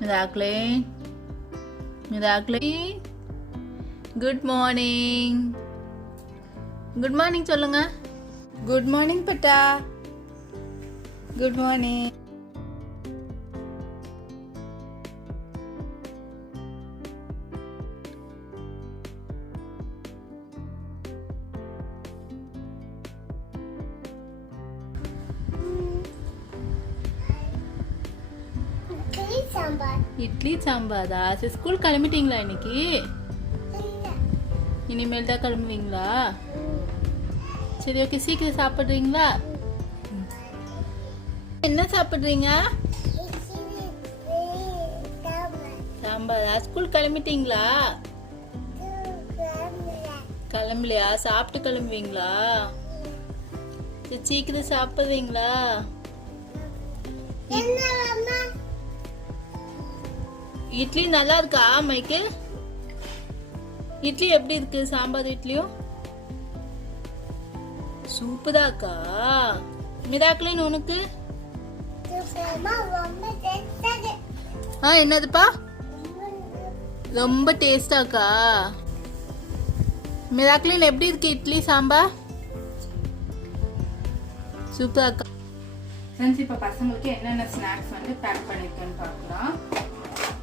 Miracle. Miracle. Good morning. Good morning சொல்லுங்க. Good morning பட்டா. Good morning. Idli சாம்பாரா? சரி, school கிளம்பிட்டீங்களா இன்னைக்கு? இனிமேல் தான் கிளம்புவீங்களா? சரி, ஓகே. சீக்கிரம் சாப்பிட்றீங்களா? என்ன சாப்பிட்றீங்க? சாம்பாரா? ஸ்கூல் கிளம்பிட்டீங்களா? கிளம்பலையா? சாப்பிட்டு கிளம்புவீங்களா? சரி, சீக்கிரம் சாப்பிட்றீங்களா? இட்லி நல்லா இருக்கா மைக்கேல்? இட்லி எப்படி இருக்கு? சாம்பார் இட்லியும் சூப்பரா இருக்கா? மிராக்கிளின் உனக்கு? என்னதுப்பா? ரொம்ப டேஸ்டா இருக்கா? மிராக்கிளின் எப்படி இருக்கு இட்லி சாம்பார்? சூப்பரா இருக்கா? ஃப்ரெண்ட்ஸ், இப்போ பசங்களுக்கு என்னென்ன ஸ்நாக்ஸ் வந்து பேக் பண்ணிருக்கேன்னு பார்க்கலாம்.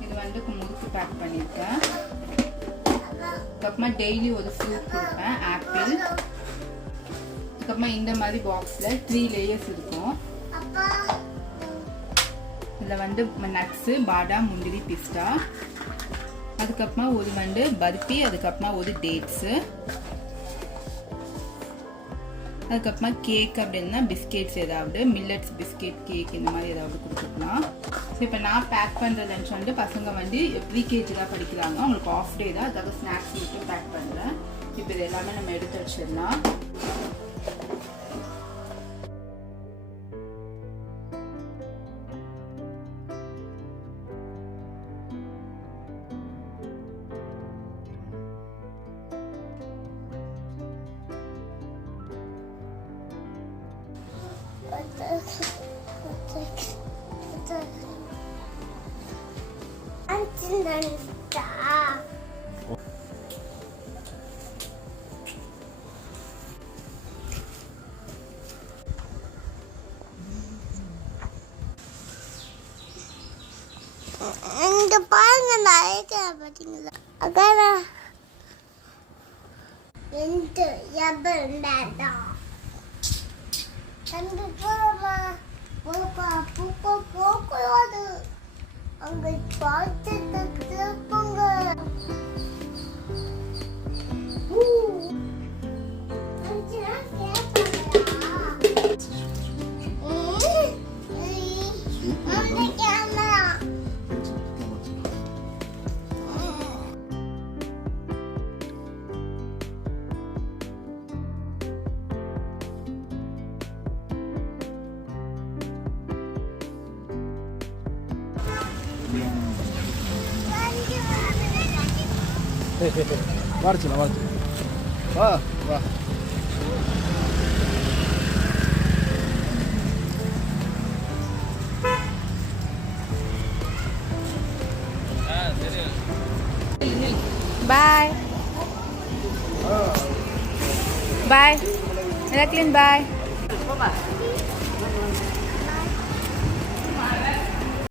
இது வந்து முறுக்கு பேக் பண்ணியிருக்கேன். அதுக்கப்புறமா டெய்லி ஒரு ஃப்ரூட் கொடுப்பேன், ஆப்பிள். அதுக்கப்புறமா இந்த மாதிரி பாக்ஸில் 3 லேயர்ஸ் இருக்கும். இதில் வந்து நட்ஸு, பாதாம், முந்திரி, பிஸ்தா. அதுக்கப்புறமா ஒரு வந்து பர்பி, அதுக்கப்புறமா ஒரு டேட்ஸு. அதுக்கப்புறமா கேக் அப்படின்னா பிஸ்கெட்ஸ், ஏதாவது மில்லட்ஸ் பிஸ்கெட், கேக் இந்த மாதிரி ஏதாவது கொடுத்துக்கலாம். ஸோ இப்போ நான் பேக் பண்ணுற லஞ்ச் வந்து பசங்க வந்து ப்ரீகேஜி தான் படிக்கிறாங்க, அவங்களுக்கு ஆஃப் டே தான், அதாவது ஸ்நாக்ஸ் மட்டும் பேக் பண்ணுறேன். இப்போ இது எல்லாமே நம்ம எடுத்து வச்சிடலாம். இங்க பாருங்க, நிறைய பாத்தீங்களா? அக்கா எந்த எபண்டா தம்பி போறமா போப்பா பூப்பா போக்கூடாது. அங்க பார்த்து தப்புங்க. வாடிச்சுல வா வா. பாய் பாய் மிராக்கிளின் பாய்.